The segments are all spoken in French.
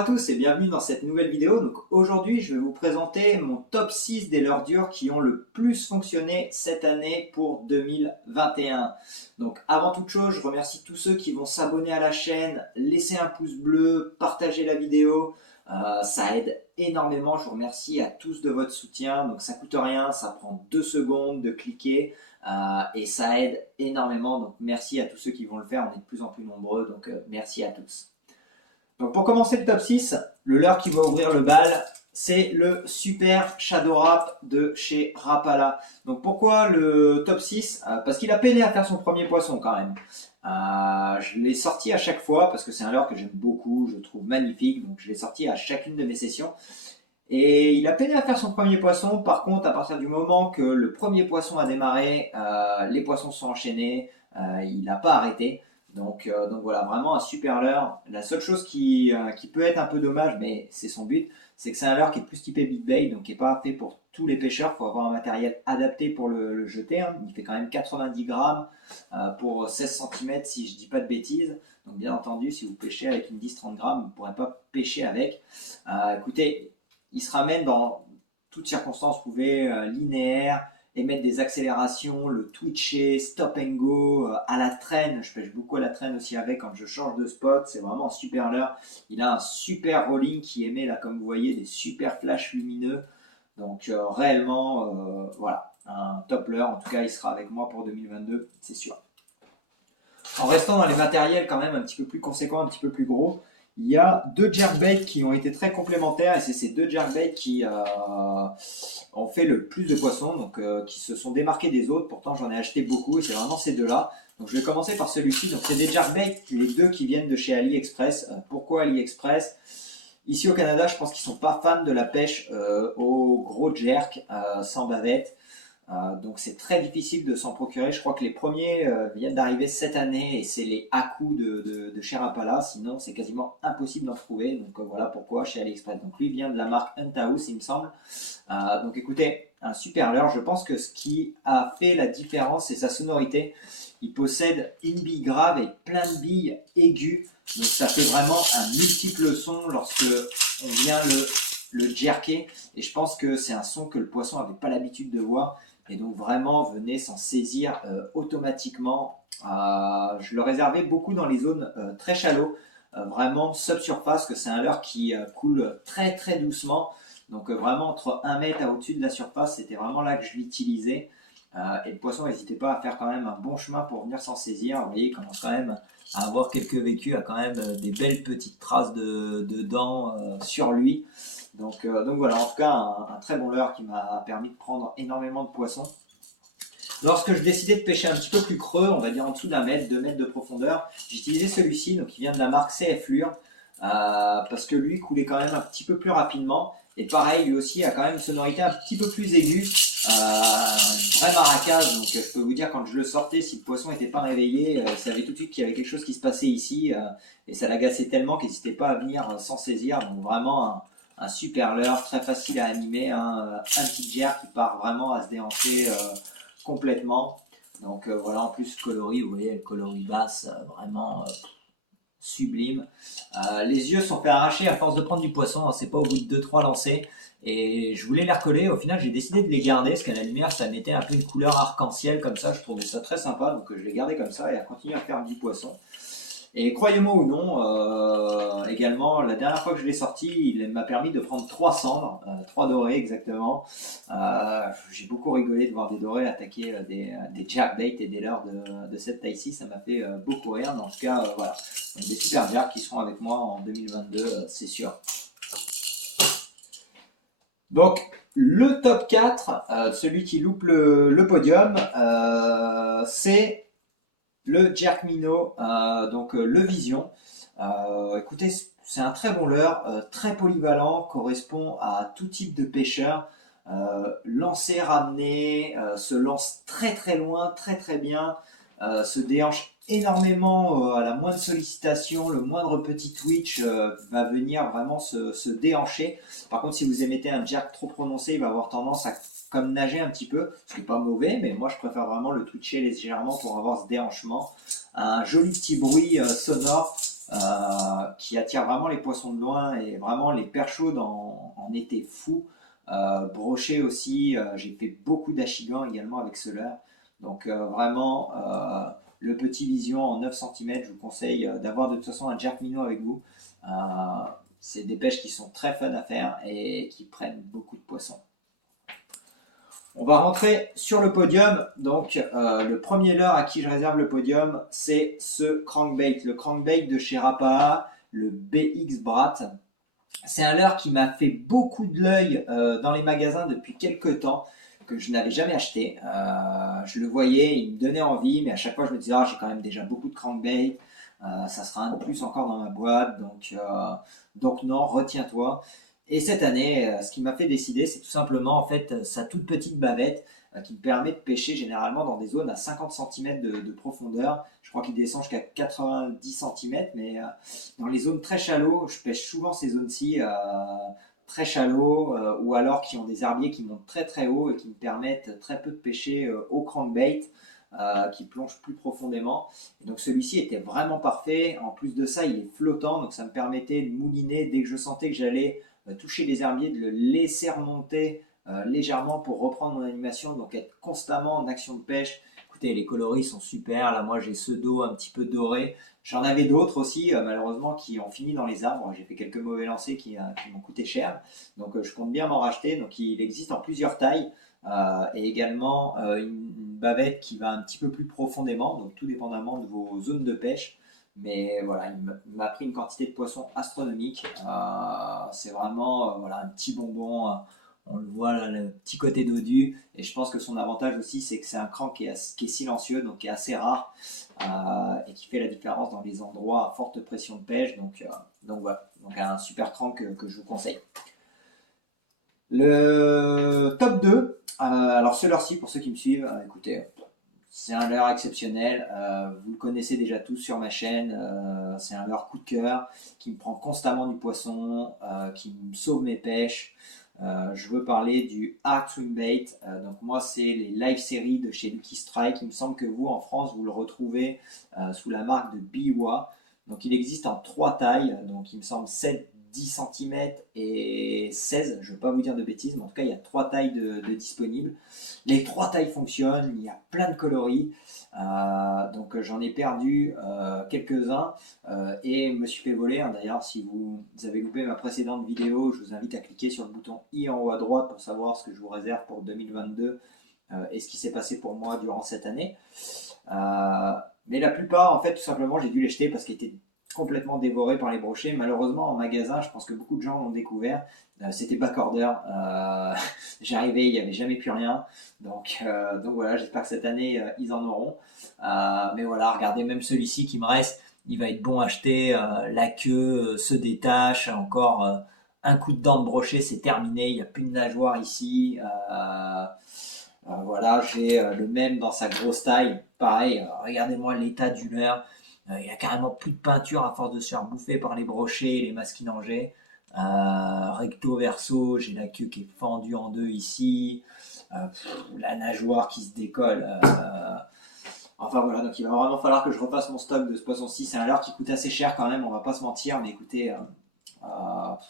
à tous et bienvenue dans cette nouvelle vidéo. Donc aujourd'hui, je vais vous présenter mon top 6 des leurres dures qui ont le plus fonctionné cette année pour 2021. Donc avant toute chose, je remercie tous ceux qui vont s'abonner à la chaîne, laisser un pouce bleu, partager la vidéo. Ça aide énormément. Je vous remercie à tous de votre soutien. Donc ça coûte rien, ça prend 2 secondes de cliquer. Et ça aide énormément, donc merci à tous ceux qui vont le faire, on est de plus en plus nombreux, donc merci à tous. Donc pour commencer le top 6, le leurre qui va ouvrir le bal, c'est le Super Shadow Rap de chez Rapala. Donc pourquoi le top 6 ? Parce qu'il a peiné à faire son premier poisson quand même. Je l'ai sorti à chaque fois parce que c'est un leurre que j'aime beaucoup, je trouve magnifique, donc je l'ai sorti à chacune de mes sessions. Et il a peiné à faire son premier poisson. Par contre, à partir du moment que le premier poisson a démarré, les poissons sont enchaînés, il n'a pas arrêté. Donc voilà, vraiment un super leurre. La seule chose qui peut être un peu dommage, mais c'est son but, c'est que c'est un leurre qui est plus typé big bait, donc qui n'est pas fait pour tous les pêcheurs. Il faut avoir un matériel adapté pour le jeter. Hein. Il fait quand même 90 grammes pour 16 cm si je ne dis pas de bêtises. Donc bien entendu, si vous pêchez avec une 10-30 grammes, vous ne pourrez pas pêcher avec. Écoutez, il se ramène dans toutes circonstances. Vous pouvez linéaire, émettre des accélérations, le twitcher, stop and go, à la traîne. Je pêche beaucoup à la traîne aussi avec quand je change de spot. C'est vraiment un super leurre. Il a un super rolling qui émet là, comme vous voyez, des super flashs lumineux. Donc réellement, voilà, un top leurre. En tout cas, il sera avec moi pour 2022, c'est sûr. En restant dans les matériels quand même un petit peu plus conséquents, un petit peu plus gros, il y a deux jerkbaits qui ont été très complémentaires et c'est ces deux jerkbaits qui ont fait le plus de poissons, donc qui se sont démarqués des autres. Pourtant, j'en ai acheté beaucoup et c'est vraiment ces deux-là. Donc, je vais commencer par celui-ci. Donc, c'est des jerkbaits, les deux qui viennent de chez AliExpress. Pourquoi AliExpress ? Ici au Canada, je pense qu'ils ne sont pas fans de la pêche au gros jerk sans bavette. Donc c'est très difficile de s'en procurer. Je crois que les premiers viennent d'arriver cette année et c'est les Haku de chez Rapala. Sinon c'est quasiment impossible d'en trouver. Donc voilà pourquoi chez AliExpress. Donc lui vient de la marque Hunthouse il me semble. Donc écoutez, un super leurre. Je pense que ce qui a fait la différence c'est sa sonorité. Il possède une bille grave et plein de billes aiguës. Donc ça fait vraiment un multiple son lorsque on vient le jerker. Et je pense que c'est un son que le poisson n'avait pas l'habitude de voir. Et donc vraiment, venez s'en saisir automatiquement. Je le réservais beaucoup dans les zones très shallow, vraiment subsurface, que c'est un leurre qui coule très très doucement. Donc vraiment entre 1 mètre à au-dessus de la surface, c'était vraiment là que je l'utilisais. Et le poisson, n'hésitez pas à faire quand même un bon chemin pour venir s'en saisir. Vous voyez, il commence quand même à avoir quelques vécus, à quand même des belles petites traces de dents sur lui. Donc voilà, en tout cas, un très bon leurre qui m'a permis de prendre énormément de poissons. Lorsque je décidais de pêcher un petit peu plus creux, on va dire en dessous d'1 mètre, 2 mètres de profondeur, j'utilisais celui-ci, donc il vient de la marque CF Lure, parce que lui coulait quand même un petit peu plus rapidement. Et pareil, lui aussi a quand même une sonorité un petit peu plus aiguë, une vraie maracase. Donc je peux vous dire, quand je le sortais, si le poisson n'était pas réveillé, il savait tout de suite qu'il y avait quelque chose qui se passait ici, et ça l'agaçait tellement qu'il n'hésitait pas à venir s'en saisir. Donc vraiment un super leurre, très facile à animer, hein, un petit jerk qui part vraiment à se déhancher complètement. Donc voilà, en plus coloris, vous voyez, le coloris basse, vraiment sublime. Les yeux sont fait arracher à force de prendre du poisson, hein, c'est pas au bout de 2-3 lancers. Et je voulais les recoller, au final j'ai décidé de les garder parce qu'à la lumière ça mettait un peu une couleur arc-en-ciel comme ça, je trouvais ça très sympa, donc je l'ai gardé comme ça et à continuer à faire du poisson. Et croyez-moi ou non, également, la dernière fois que je l'ai sorti, il m'a permis de prendre 3 cendres, 3 dorés exactement. J'ai beaucoup rigolé de voir des dorés attaquer des jerkbaits et des leurres de cette taille-ci, ça m'a fait beaucoup rire. Mais en tout cas, voilà, donc des super jerks qui seront avec moi en 2022, c'est sûr. Donc, le top 4, celui qui loupe le podium, c'est le jerk minnow, donc le Vision. Écoutez, c'est un très bon leurre, très polyvalent, correspond à tout type de pêcheur. Lancer, ramener, se lance très très loin, très très bien, se déhanche énormément à la moindre sollicitation, le moindre petit twitch va venir vraiment se déhancher. Par contre, si vous émettez un jerk trop prononcé, il va avoir tendance à comme nager un petit peu, ce qui n'est pas mauvais, mais moi je préfère vraiment le twitcher légèrement pour avoir ce déhanchement. Un joli petit bruit sonore qui attire vraiment les poissons de loin et vraiment les perches chaudes en été fou. Brochet aussi, j'ai fait beaucoup d'achigans également avec ce leurre. Donc vraiment, le petit vision en 9 cm, je vous conseille d'avoir de toute façon un jerk minnow avec vous. C'est des pêches qui sont très fun à faire et qui prennent beaucoup de poissons. On va rentrer sur le podium. Donc, le premier leurre à qui je réserve le podium, c'est ce crankbait. Le crankbait de chez Rapala, le BX Brat. C'est un leurre qui m'a fait beaucoup de l'œil dans les magasins depuis quelques temps, que je n'avais jamais acheté. Je le voyais, il me donnait envie, mais à chaque fois je me disais, j'ai quand même déjà beaucoup de crankbait. Ça sera un de plus encore dans ma boîte, donc non, retiens-toi. Et cette année, ce qui m'a fait décider, c'est tout simplement en fait sa toute petite bavette qui me permet de pêcher généralement dans des zones à 50 cm de profondeur. Je crois qu'il descend jusqu'à 90 cm, mais dans les zones très shallow, je pêche souvent ces zones-ci très shallow ou alors qui ont des herbiers qui montent très très haut et qui me permettent très peu de pêcher au crankbait. Qui plonge plus profondément. Et donc celui-ci était vraiment parfait. En plus de ça, il est flottant, donc ça me permettait de mouliner dès que je sentais que j'allais toucher les herbiers, de le laisser remonter légèrement pour reprendre mon animation, donc être constamment en action de pêche. Écoutez, les coloris sont super. Là, moi, j'ai ceux d'eau un petit peu dorés. J'en avais d'autres aussi, malheureusement, qui ont fini dans les arbres. J'ai fait quelques mauvais lancers qui m'ont coûté cher. Donc, je compte bien m'en racheter. Donc, il existe en plusieurs tailles. Et également une bavette qui va un petit peu plus profondément, donc tout dépendamment de vos zones de pêche. Mais voilà, il m'a pris une quantité de poissons astronomique. C'est vraiment voilà, un petit bonbon. On le voit là, le petit côté dodu. Et je pense que son avantage aussi, c'est que c'est un crank qui est silencieux, donc qui est assez rare et qui fait la différence dans les endroits à forte pression de pêche. Donc voilà, donc un super crank que je vous conseille. Le top 2, alors ce leurre-ci, pour ceux qui me suivent, écoutez, c'est un leurre exceptionnel. Vous le connaissez déjà tous sur ma chaîne. C'est un leurre coup de cœur qui me prend constamment du poisson, qui me sauve mes pêches. Je veux parler du Art Swim Bait. Donc moi, c'est les live séries de chez Lucky Strike. Il me semble que vous, en France, vous le retrouvez sous la marque de Biwa. Donc il existe en 3 tailles. Donc il me semble 7, 10 cm et 16. Je ne veux pas vous dire de bêtises, mais en tout cas, il y a 3 tailles de disponibles. Les 3 tailles fonctionnent. Il y a plein de coloris. Donc j'en ai perdu quelques-uns et me suis fait voler. D'ailleurs, si vous avez loupé ma précédente vidéo, je vous invite à cliquer sur le bouton i en haut à droite pour savoir ce que je vous réserve pour 2022 et ce qui s'est passé pour moi durant cette année. Mais la plupart, en fait, tout simplement, j'ai dû les jeter parce qu'ils étaient complètement dévorés par les brochets. Malheureusement, en magasin, je pense que beaucoup de gens l'ont découvert. C'était backorder. J'arrivais, il n'y avait jamais plus rien. Donc voilà, j'espère que cette année, ils en auront. Mais voilà, regardez, même celui-ci qui me reste, il va être bon à acheter. La queue se détache. Encore un coup de dent de brochet, c'est terminé. Il n'y a plus de nageoire ici. Voilà, j'ai le même dans sa grosse taille. Pareil, regardez-moi l'état du leurre. Il y a carrément plus de peinture à force de se faire bouffer par les brochets et les masquinongés. Recto verso, j'ai la queue qui est fendue en deux ici. La nageoire qui se décolle. Enfin voilà, donc il va vraiment falloir que je refasse mon stock de ce poisson-ci. C'est un leurre qui coûte assez cher quand même, on va pas se mentir, mais écoutez,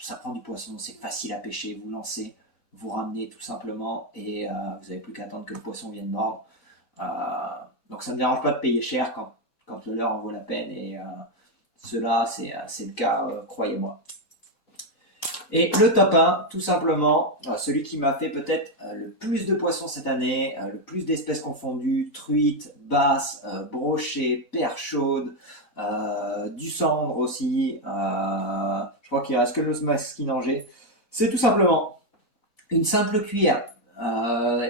ça prend du poisson, c'est facile à pêcher, vous lancez, vous ramenez tout simplement et vous n'avez plus qu'à attendre que le poisson vienne mordre. Donc ça ne me dérange pas de payer cher quand le leurre en vaut la peine et cela c'est le cas, croyez-moi. Et le top 1, tout simplement, celui qui m'a fait peut-être le plus de poissons cette année, le plus d'espèces confondues, truites, basses, brochets, perches chaudes, du cendre aussi, je crois qu'il reste que le masquinongé. C'est tout simplement une simple cuillère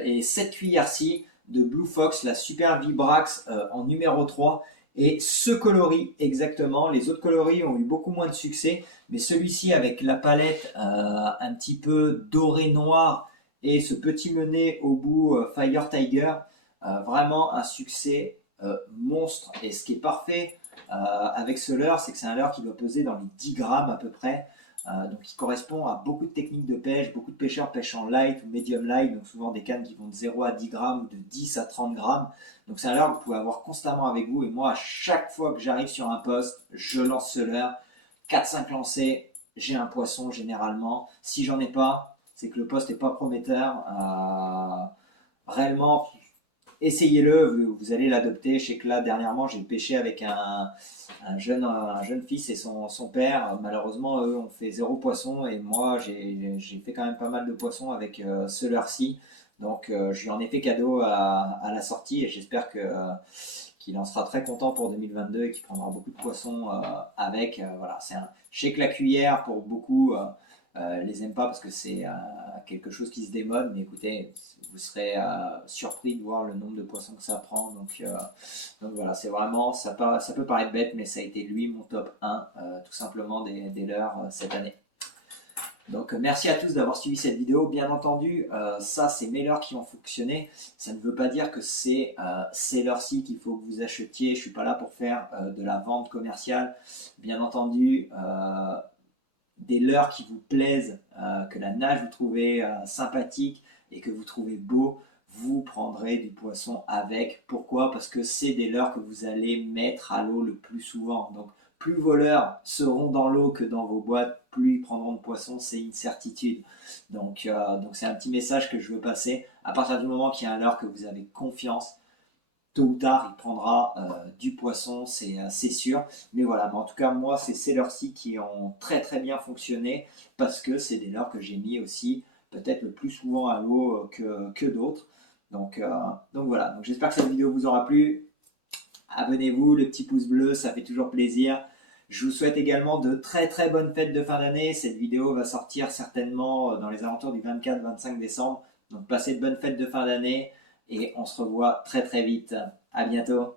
et cette cuillère-ci de Blue Fox, la Super Vibrax en numéro 3. Et ce coloris exactement, les autres coloris ont eu beaucoup moins de succès, mais celui-ci avec la palette un petit peu doré noir et ce petit menet au bout Fire Tiger, vraiment un succès monstre. Et ce qui est parfait avec ce leurre, c'est que c'est un leurre qui doit peser dans les 10 grammes à peu près. donc qui correspond à beaucoup de techniques de pêche. Beaucoup de pêcheurs pêchent en light ou medium light, donc souvent des cannes qui vont de 0 à 10 grammes ou de 10 à 30 grammes. Donc c'est un leurre que vous pouvez avoir constamment avec vous. Et moi, à chaque fois que j'arrive sur un poste, je lance ce leurre. 4-5 lancers, j'ai un poisson généralement. Si j'en ai pas, c'est que le poste n'est pas prometteur. Réellement, essayez-le, vous allez l'adopter. Je sais que là, dernièrement, j'ai pêché avec un jeune fils et son père. Malheureusement, eux ont fait 0 poisson et moi, j'ai fait quand même pas mal de poissons avec ce leurre-ci. Donc, je lui en ai fait cadeau à la sortie et j'espère qu'il en sera très content pour 2022 et qu'il prendra beaucoup de poissons avec. Voilà, je sais que la cuillère, pour beaucoup, les aiment pas parce que c'est quelque chose qui se démode, mais écoutez, vous serez surpris de voir le nombre de poissons que ça prend. Donc voilà, c'est vraiment, ça peut paraître bête, mais ça a été lui mon top 1, tout simplement des leurres cette année. Donc merci à tous d'avoir suivi cette vidéo. Bien entendu, ça c'est mes leurres qui ont fonctionné. Ça ne veut pas dire que c'est ces leurres-ci qu'il faut que vous achetiez. Je ne suis pas là pour faire de la vente commerciale. Bien entendu, des leurres qui vous plaisent, que la nage vous trouvez sympathique et que vous trouvez beau, vous prendrez du poisson avec. Pourquoi? Parce que c'est des leurres que vous allez mettre à l'eau le plus souvent. Donc plus vos leurres seront dans l'eau que dans vos boîtes, plus ils prendront de poisson, c'est une certitude. Donc c'est un petit message que je veux passer. À partir du moment qu'il y a un leurre que vous avez confiance, tôt ou tard, il prendra du poisson, c'est sûr. Mais voilà, mais en tout cas, moi, c'est ces leurres-ci qui ont très très bien fonctionné parce que c'est des leurres que j'ai mis aussi peut-être le plus souvent à l'eau que d'autres. Donc voilà, donc j'espère que cette vidéo vous aura plu. Abonnez-vous, le petit pouce bleu, ça fait toujours plaisir. Je vous souhaite également de très très bonnes fêtes de fin d'année. Cette vidéo va sortir certainement dans les alentours du 24-25 décembre. Donc passez de bonnes fêtes de fin d'année et on se revoit très très vite. À bientôt.